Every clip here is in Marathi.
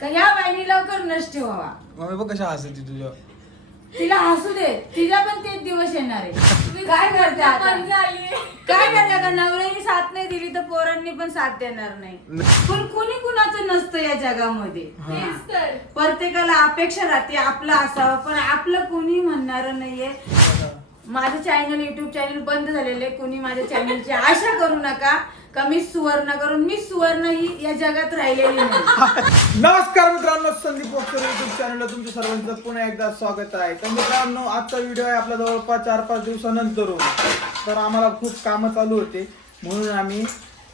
का ह्या बाईनी लवकर नष्ट व्हावा. मम्मी बघ कशा हसायची तुझ्या. तिला हसू दे, तिला पण तेच दिवस येणार आहे. काय करते आता? काय करते आता? नवऱ्याने साथ नाही दिली तर पोरांनी पण साथ देणार नाही. पण कुणी कुणाचं नसतं या जगामध्ये. प्रत्येकाला अपेक्षा राहते आपलं असावं, पण आपलं कुणी म्हणणार नाहीये. माझं चॅनल, युट्यूब चॅनल बंद झालेले. कोणी माझ्या चॅनलची आशा करू नका का मी सुवर्ण करून, मी सुवर्ण ही या जगात राहिलेली नाही. नमस्कार मित्रांनो, संदीप वक्कर युट्यूब चॅनलला तुमच्या सर्वांचं पुन्हा एकदा स्वागत आहे. तर मित्रांनो, आजचा व्हिडिओ आहे आपला जवळपास 4-5 दिवसानंतर. तर आम्हाला खूप कामं चालू होते म्हणून आम्ही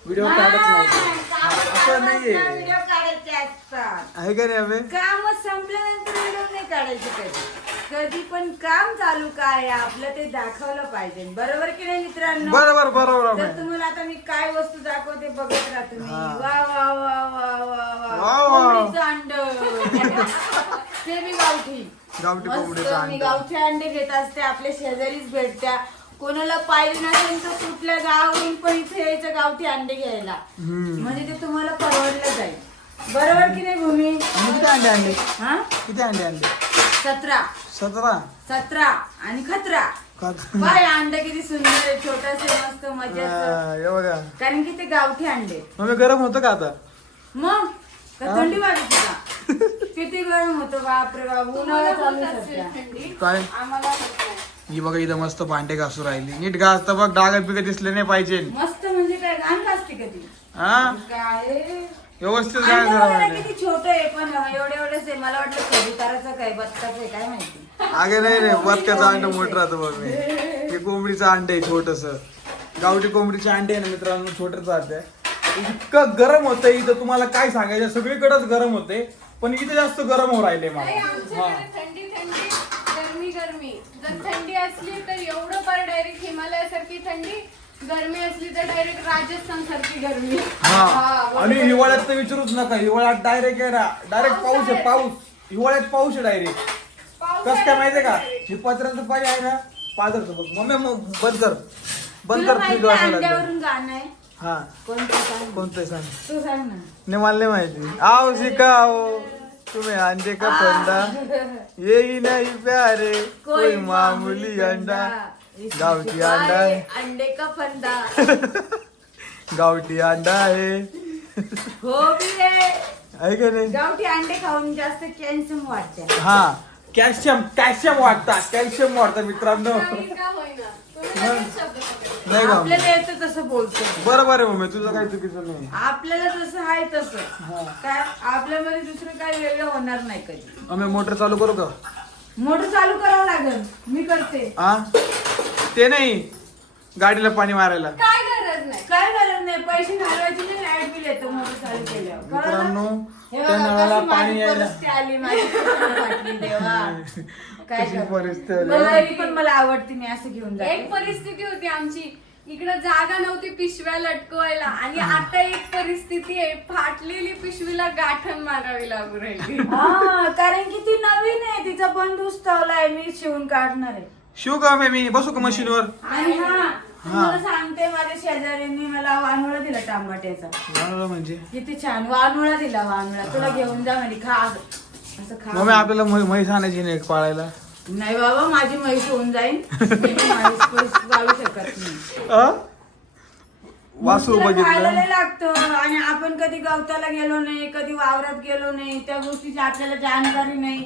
व्हिडिओ काढत नव्हतो. असं नाहीये, व्हिडिओ काढायचे असतात आहे का नाही? आम्ही काम संपल्यानंतर व्हिडिओ नाही काढायचे. कधी पण काम चालू काय आहे आपलं ते दाखवलं पाहिजे. बरोबर की नाही मित्रांनो? बरोबर. तर तुम्हाला आता मी काय वस्तू दाखवते बघत राहा तुम्ही. वा वा वा वा वा वा वा. कोंबडीचं अंड. ते मी गावठी कोंबडीचं मस्त. मी अंड. गावठी अंडे घेत असते. आपल्या शेजारीच भेटत्या. कोणाला पाहिजे नसेल तर कुठल्या गावावरून पण इथे यायचं गावठी अंडे घ्यायला. म्हणजे ते तुम्हाला परवडलं जाईल. बरोबर की नाही भूमी? किती अंडे आणले? हा, किती अंडे आणले? 17 आणि खतरा. बाय अंड किती सुंदर आहे, छोटस मस्त मजेचं. बघा, कारण की ते गावठी अंडे. मम्मी गरम होतं का आता? मग का थंडी वाजत का? किती गरम होतं बापरे बाप. उन्हाळा चालू आहे सध्या. काय ही बघा, इथं मस्त भांडे घासू राहिली. नीट घास तर बघ, डागत बिगत दिसले नाही पाहिजे. मस्त म्हणजे काय घाण असते कधी? हा, काय व्यवस्थित अंड घास बघायला जरा. किती छोट आहे, पण एवढेच आहे. मला वाटलं कबुतराचं काय बत्ताचं आहे काय माहिती. अगे नाही, बदकाचं अंड मोठं राहतं बघ. मी हे कोंबडीचं अंडे आहे छोटस. गावठी कोंबडीचे अंडे आहे ना मित्रांनो, छोटच राहते. इतकं गरम होतंय इथं, तुम्हाला काय सांगायचं. सगळीकडेच गरम होते, पण इथे जास्त गरम होऊ राहिले मला. थंडी गरमी. जर थंडी असली तर एवढं पर डायरेक्ट हिमालयासारखी थंडी, गरमी असली तर डायरेक्ट राजस्थान सारखी गरमी. हा, आणि हिवाळ्यात तर विचारूच नका. हिवाळ्यात डायरेक्ट आहे ना, डायरेक्ट पाऊस आहे. पाऊस हिवाळ्यात पाऊस आहे डायरेक्ट. कसं काय माहितीये का? हे पत्र्याचं पाणी आहे ना, पादरचं बघ. मम्मी बंद कर तुला फ्रीज माहिती वाजायला लागलं. अंड्यावरून गाणं आहे हा, कोणतं सांग? कोणतं सांग? तू सांग ना. नाही, मला नाही माहिती. आओ सिखाओ तुम्ही अंडे का फंदा, यही नहीं प्यारे कोई मामूली अंडा. गावठी अंडा आहे, अंडे का फंदा. गावठी अंडा आहे. हो बी रे. आहे का नाही? गावठी अंडे खाऊन जास्त कॅल्शियम वाढते. हा, कॅल्शियम वाढतं मित्रांनो. काही का होईना. तुम्ही लगेच शब्द पकडले. नाही का? आपल्याला येतं तसं बोलतो. बरोबर आहे मम्मी, तुझं काही चुकीचं नाही. आपल्याला जसं आहे तसं काय, आपल्यामध्ये दुसरं काय वेगळं होणार नाही कधी. मम्मी मोटर चालू करू का? मोटर चालू करावं लागेल, मी करते. हा, ते नाही, गाडीला पाणी मारायला. काय गरज नाही. काय गरज नाही, पैसे घालवायचे नाही. लाईट बिल येतं मोटर चालू केल्यावर. मित्रांनो, हे त्या बघा, नळाला कशी पाणी माझी यायला परिस्थिती आली, माझी परिस्थिती वाटली देवा. काय कशी करणार? परिस्थिती आली? पण तरी पण मला आवडते, मी असं घेऊन जाते. एक परिस्थिती होती आमची, इकडे जागा नव्हती पिशव्या लटकवायला, आणि आता एक परिस्थिती आहे, फाटलेली पिशवीला गाठण मारावी लागू राहिली. हा, कारण की ती नवीन आहे, तिचा बंदूक ठेवलाय, मी शिवून काढणार आहे. शिव का मी बसू का मशीनवर? आणि हा, तुम्हाला सांगते, माझ्या शेजाऱ्यांनी मला वानुळा दिला टमाट्याचा. म्हणजे किती छान वानुळा दिला. वानुळा तुला घेऊन जा म्हणे, खा असं खा. मम्मी आपल्याला म्हैस आणायची नाही पाळायला. नाही बाबा, माझी म्हैस होऊन जाईल. मी म्हैस पाळू शकत नाही. वासरू म्हशीला खायला बघितलं लय लागतं, आणि आपण कधी गवताला गेलो नाही, कधी वावरात गेलो नाही, त्या गोष्टीची आपल्याला जाणकारी नाही.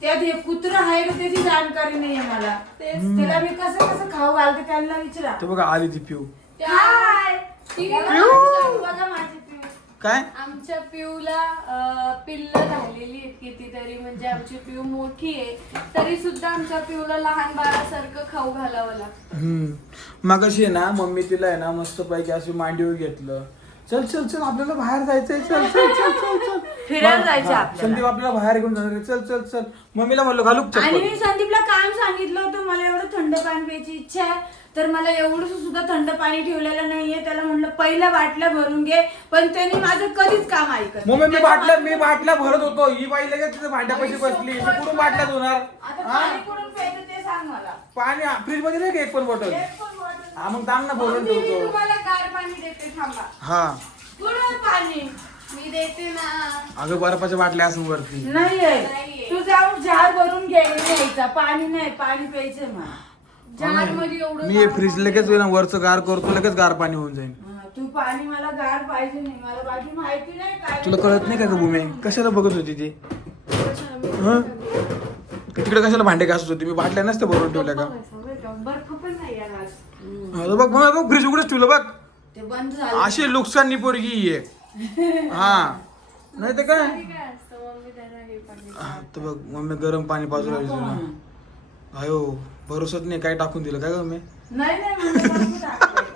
त्यात हे कुत्र आहे का त्याची जाणकारी नाहीये मला. तिला मी कसं खाऊ घालते त्यांना विचारा. ते बघा, आली ती पिऊ. काय बघा माझी पिऊ. काय आमच्या पिऊला पिल्ल झालेली आहेत कितीतरी, म्हणजे आमची पिऊ मोठी आहे तरी सुद्धा आमच्या पिऊला लहान बाळासारखं खाऊ घालावं लागतं. मगाशी आहे ना, मम्मी तिला आहे ना मस्त पैकी अशी मांडीवर घेतलं. चल चल चल, आपल्याला बाहेर जायचंय. चल चल चल चल चल, फिरायला जायचं हा, आपल्याला. संदीप आपल्याला बाहेर घेऊन जाणार आहे. चल चल चल. मम्मीला म्हणलो घालू का आणि चप्पल? मी संदीपला काम सांगितलं होतं, मला एवढं थंड पाणी प्यायची इच्छा आहे, तर मला एवढं सुद्धा थंड पाणी ठेवलेलं नाहीये. त्याला म्हणलं पहिल्या बाटल्या भरून घे, पण त्यांनी माझं कधीच काम ऐकत नाही. मम्मी मी बाटल्या भरत होतो. ही बाई लगेच तिथे भांड्यापाशी बसली. मी कुठून बाटल्या धुणार? आता पाणी कुठून प्यायचं ते सांग मला. पाणी फ्रीज मध्ये नाही का एक पण बॉटल? एक पण बॉटल हा, मग थांब ना, भरून मी ठेवतो. तुम्हाला गार पाणी देते, थांबा. हा, कुठून पाणी? मी देते ना. अगं बर्फाच्या बाटल्या असून वरती नाहीये नाहीये. तू जाऊन जार भरून घ्यायचा. पाणी नाही, पाणी प्यायचंय मला. जार मध्ये एवढं मी फ्रीज लगेच ना वरचं गार करतो, लगेच गार पाणी होऊन जाईल. तू पाणी मला गार पाहिजे नाही, मला बाकी माहिती नाही काय. तुला कळत नाही का ग भूमी कशाला बघत होती ती? हं? तिकडे कशाला भांडे घासत होती? मी बाटल्या नसते भरून ठेवल्या का? बर्फ पण नाही आहे आज. हा, बघ बघ फ्रीज उघडच ठेवलं बघ. ते बंद झालं. अशी नुकसानी पोरगी आहे. हा नाही तर काय काय असतं मम्मी त्याला हे पाणी. हा, तर बघ मम्मी गरम पाणी पाजू राहिली तुला. अयो भरोसाच नाही काय टाकून दिलं काय ग मी? नाही नाही म्हणजे बंद टाकलंय.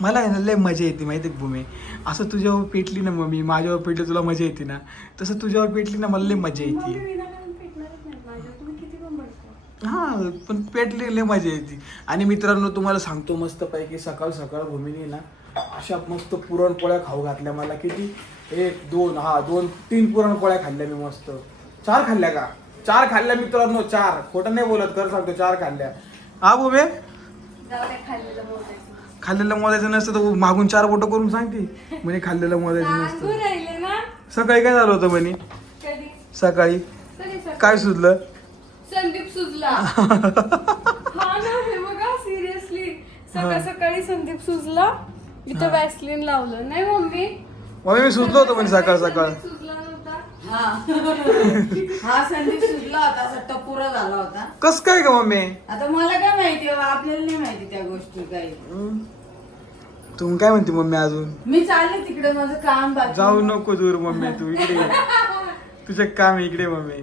मला आहे ना लय मजा येते माहिती आहे भूमी. असं तुझ्यावर पेटली ना मम्मी, माझ्यावर पेटली तुला मजा येते ना, तसं तुझ्यावर पेटली ना मला लय मजा मम्मी येते. विनाकारण पेटणारच नाही माझ्या. तुम्ही किती पण बडको. हा पण पेटली लय मजा येते. आणि मित्रांनो तुम्हाला सांगतो मस्त पैकी सकाळ सकाळ भूमीने ना अशा मस्त पुरणपोळ्या खाऊ घातल्या मला. किती? 1 2 2 3 पुरणपोळ्या खाल्ल्या मी मस्त. 4 खाल्ल्या का? 4 खाल्ल्या मित्रांनो, 4. खोटं नाही बोलत, कर सांगतो 4 खाल्ल्या. हा भूमी जाऊ दे खाल्लेलं बोलायचं. खाल्लेलं मोजायचं नसतं तर मागून 4 बोटं करून सांगते म्हणे खाल्लेलं मोजायचं सांगू नसतं. राहिले ना. सकाळी काय झालं होतं म्हणे? कधी सकाळी कधी सकाळी? काय सुचलं? संदीप सुजला. हा ना हे बघा सिरियसली सकाळ सकाळी संदीप सुजला. इथं वॅसलीन लावलं नाही मम्मी. मम्मी मी सुचलो होतो म्हणे सकाळ सकाळ. संदीप सुजला नव्हता. हा संदीप सुजला होता, असा टपुरा झाला होता. कस काय ग मम्मी? आता मला काय माहिती बाबा, आपल्याला नाही माहिती त्या गोष्टी काही. तू काय म्हणते मम्मी अजून? मी चालले तिकडे, माझं काम बाकी. जाऊ नको दूर मम्मी, तू इकडे ये. तुझं काम आहे इकडे मम्मी.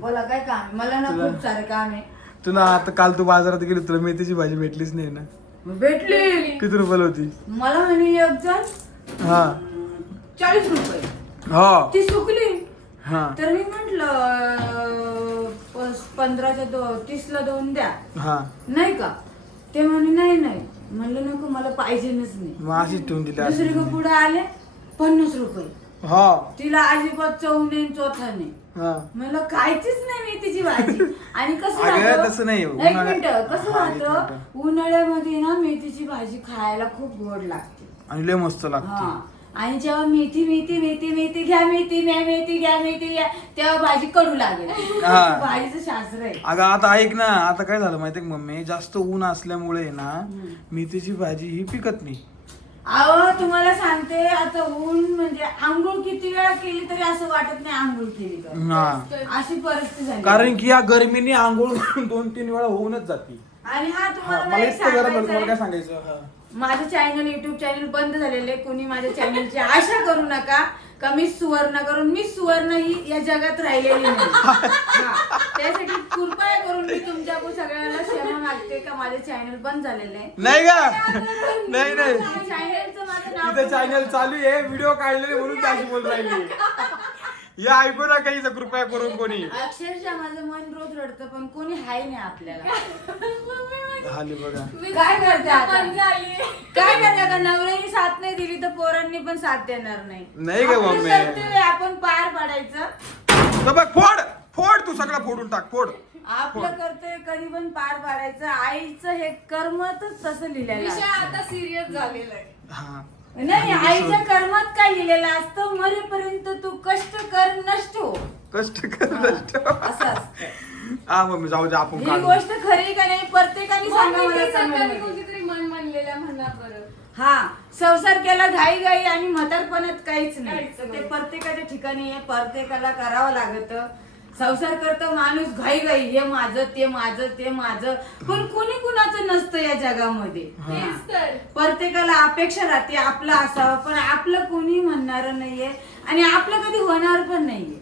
बोला काय काम आहे? मला ना तुला- खूप सारं काम आहे. तुला आता काल तू बाजारात गेली तुला मेथीची भाजी भेटलीच नाही ना? भेटली किती रुपयाला होती? मला म्हणे एक जण हा 40 रुपये. हा ती सुकली. हा तर मी म्हंटल 15च्या 30ला 2 द्या. हा नाही का? ते म्हणे नाही नाही. म्हणलं नको, मला पाहिजेच नाही. मग अशीच ठेवून दिली दुसरी असेल. पुढे आले 50 रुपये. हा तिला अजिबात चव नाही, चोथा नाही. हा मला खायचीच नाही मेथीची भाजी. आणि कसं अगं, राहतं? तसं नाही. एक उन्हाळ्यात- मिनिट, कसं हा, एक राहतं मिनिटं. उन्हाळ्यामध्ये ना मेथीची भाजी खायला खूप गोड लागते. आणि लय मस्त लागते. हा. आणि जेव्हा मेथी मेथी मेथी मेथी घ्या, मेथी मेथी घ्या, मेथी घ्या, तेव्हा भाजी कडू लागेल. हा. भाजीचं शास्त्र आहे. अगं आता ऐक ना, आता काय झालं माहितीये का मम्मी, जास्त ऊन असल्यामुळे ना मेथीची भाजी ही पिकत नाही. अहो तुम्हाला सांगते, आता ऊन म्हणजे आंघोळ किती वेळा केली तरी असं वाटत नाही आंघोळ केली का. हा अशी परिस्थिती झाली. कारण की या गर्मीने आंघोळ 2-3 वेळा होऊनच जाते. आणि हा हा, तुम्हाला मला मला एक इतकं गरम होतं, तुम्हाला काय सांगायचं आहे. सांगायचं? हा. माझं चॅनल, युट्यूब चॅनल बंद झालेले. कोणी माझ्या चॅनलची आशा करू नका का मी सुवर्ण करून, मी सुवर्ण ही या जगात राहिलेली नाही. हा. त्यासाठी कृपया करून मी तुमच्या सगळ्यांना क्षमा मागते का माझे चॅनल बंद झालेले आहे. नाही का? नाही नाही चॅनलचं माझं नाव इथं चॅनल चालू आहे, व्हिडिओ काढलेले म्हणून त्याशी बोल राहिली. या ऐकू ना काही कृपया करून कोणी. अक्षरशः माझं मन रोज रडतं, पण कोणी हाय नाही आपल्याला. हाली बघा. काय करते आता? पण झाली. काय करते आता? नवऱ्याने साथ नाही दिली तर पोरांनी पण साथ देणार नाही. नाही का आपलं मम्मी? कर्तव्य आहे, आपण पार पाडायचं. तर बघ फोड फोड, तू सगळं फोडून टाक, फोड. आपलं कर्तव्य कधी पण पार पाडायचं. आईचं हे कर्मच तसं लिहिलेलं विषय असतं. आता सिरियस झालेला आहे. हा नाही, आईच्या कर्मात काय लिहिलेलं असतं, मरेपर्यंत तू कष्ट कर, नष्ट हो. कष्ट कर कष्ट. असं असतं. हा मम्मी जाऊ दे, आपण ही काढू. गोष्ट खरी का नाही प्रत्येकाने सांगा मम्मी मला ती सकाळी comment मध्ये. कोणतीतरी मन म्हणलेल्या म्हणा बरं. हा, संसार केला घाई घाई आणि म्हातारपणात काहीच नाही. काहीच तर ते नाही. प्रत्येकाच्या ठिकाणी आहे, प्रत्येकाला करावं लागत. संसार करतो माणूस घाई घाई, हे माझं ते माझं ते माझं, पण कोणी कुणाचं नसतं या जगामध्ये. तेच तर. प्रत्येकाला अपेक्षा राहते आपलं असावं, पण आपलं कोणी म्हणणार नाहीये आणि आपलं कधी होणार पण नाहीये.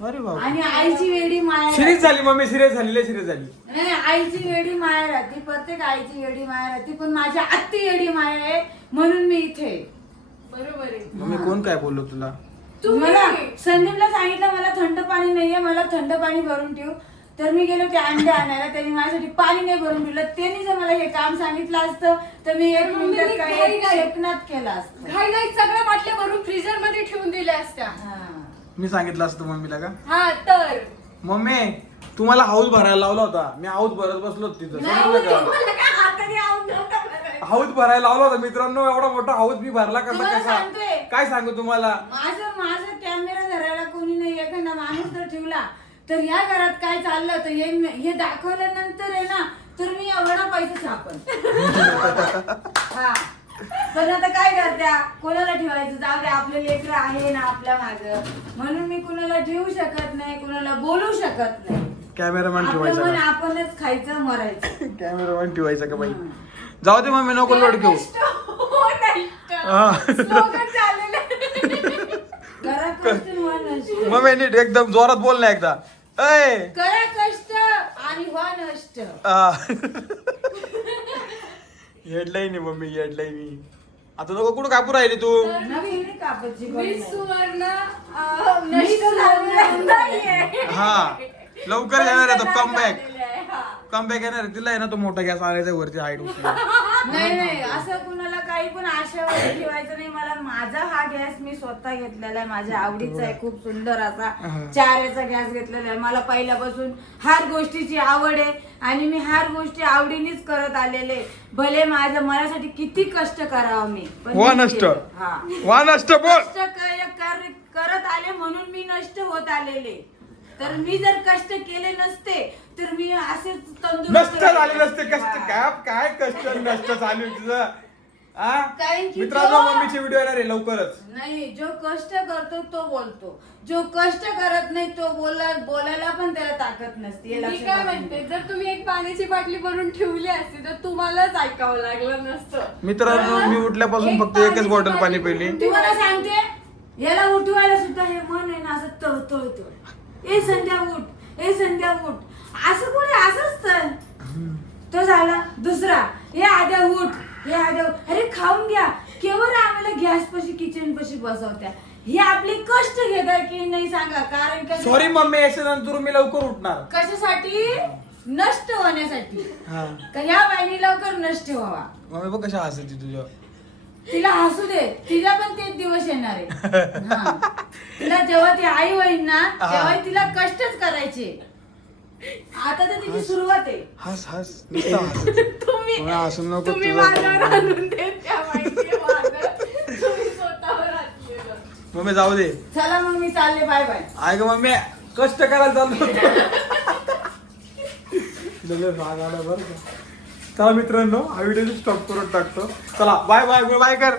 अरे बाबा, आणि आईची वेडी माया सिरीज झाली मम्मी, सिरीज झाली, लय सिरीज झाली. नाही, आईची वेडी माया राहते, प्रत्येक आईची वेडी माया राहते, पण माझ्या आत्ती वेडी माया आहे म्हणून मी इथे. बरोबर आहे. मम्मी कोण काय बोललो तुला? मला संदीपला सांगितलं मला थंड पाणी नाहीये, मला थंड पाणी भरून ठेव. तर मी गेलो ते अंडे आणायला, त्यांनी माझ्यासाठी पाणी नाही भरून ठेवलं. त्यांनी जर मला हे काम सांगितलं असतं तर मी 1 मिनिटात काय शेकनात केलं असतं. घाई घाई सगळ्या बाटल्या भरून फ्रीजर मध्ये ठेवून दिल्या असत्या. हा. मी सांगितलं असतं मम्मीला का? हा तर मम्मी तुम्हाला हाऊस भरायला लावला होता, मी हाऊस भरत बसलो होतो तिथं, समजलं का? मला काय हाताने आवडलं नव्हतं. हाऊस भरायला लावला होता मित्रांनो, एवढा मोठा हाऊस मी भरला कसा तुम्हाला कसा. सांगतोय काय सांगू तुम्हाला. माझा कॅमेरा धरायला कोणी नाही, एखादा माणूस जर ठेवला तर या घरात काय चाललं तर हे दाखवल्यानंतर आहे ना तर मी एवढा पैसा छापन. हा पण आता काय करत्या, कोणाला ठेवायचं, जाऊ दे आपले लेकरं आहे ना आपल्या मागं, म्हणून मी कुणाला ठेवू शकत नाही, कुणाला बोलू शकत नाही. कॅमेरामॅन आपलं ठेवायचा मन का? आपणच खायचं मरायचं. कॅमेरामॅन ठेवायचा का बाई. जाऊ दे मम्मी, नको लोड घेऊ. स्लोगन झालेलं आहे. करा कष्ट व्हा नष्ट. मम्मी नीट एकदम जोरात बोल ना एकदा. ऐ करा कष्ट आणि व्हा नष्ट. हेडलाईन आहे मम्मी, हेडलाईन. आता नको कुठं कापू राहिली तू. नवीन नाही कापायची मिस गोष्ट. सुवर्ण नष्ट झालेलं नाहीये. हा लवकर येणार आहे तो कमबॅक. झालेलं आहे, हा. कमबॅक येणार आहे. तिला आहे ना तो मोठा गॅस आणायचा वरती हाईट उचलून. नाही असं कुणाला काही पण आशावादी ठेवायचं नाही. मला माझा हा गॅस मी स्वतः घेतलेला आहे, माझ्या आवडीचा आहे, खूप सुंदर असा 4 याचा गॅस घेतलेला आहे. मला पहिल्यापासून हर गोष्टीची आवड आहे आणि मी हर गोष्टी आवडीनेच करत आलेले. भले माझ्यासाठी किती कष्ट करावं मी पण वा मी नष्ट. केलं. हा वा नष्ट बोल. कष्ट करत आले म्हणून मी नष्ट होत आलेले. तर मी जर कष्ट केले नसते तर मी असेच तंदुरुस्त नष्ट झाले नसते. राहिले. कष्ट हा. काय कष्ट नष्ट चालू आहे तुझं. हा? कारण की मित्रांनो जो- मम्मीची व्हिडिओ येणार आहे लवकरच. नाही, जो कष्ट करतो तो बोलतो, जो कष्ट करत नाही तो बोलायला पण त्याला ताकद नसते. हे मी लक्षात काय ठेवा. म्हणते, जर तुम्ही एक पाण्याची बाटली भरून ठेवली असती तर तुम्हालाच ऐकावं लागलं नसतं. मित्रांनो मी उठल्यापासून एक फक्त एकच पाण्याची बॉटल पाणी बाटली पिली. तुम्हाला सांगते, याला उठवायला सुद्धा हे मन आहे ना असं तळतळतो. ए संध्या उठ, ए संध्या उठ, असं कोणी असंच तर तो झाला. दुसरा, हे आद्या उठ, हे आद्या उठ. अरे खाऊन घ्या. केवळ आम्हाला गॅस पशी किचन पशी बसवत्या. हे आपले कष्ट घेतात की नाही सांगा. कारण का सॉरी मम्मी, याच्यानंतर मी लवकर उठणार. कशासाठी? नष्ट होण्यासाठी. हा तर ह्या बाईनी लवकर नष्ट व्हावा. मम्मी बघ कशा हसायची तुझ्या. तिला हसू दे, तिला पण तेच दिवस येणार आहे. हा. तिला जेव्हा ती आई होईल ना तेव्हा तिला कष्टच करायचे. आता तर तिची सुरुवात आहे. हस हस नुसतं हस. तुम्ही मला हसून नको तुम्ही तुझं. माझ्यावर आणून देत त्या माहिती माझं. तुम्ही स्वतःवर आणलेलं. मम्मी जाऊ दे. चला मग मी चालले, बाय बाय. ऐक मम्मी, कष्ट करायला चाललो होतो. लगेच राग आला बरं का. चला मित्रांनो, हा व्हिडिओ स्टॉप करून टाकतो. चला बाय बाय बाय कर.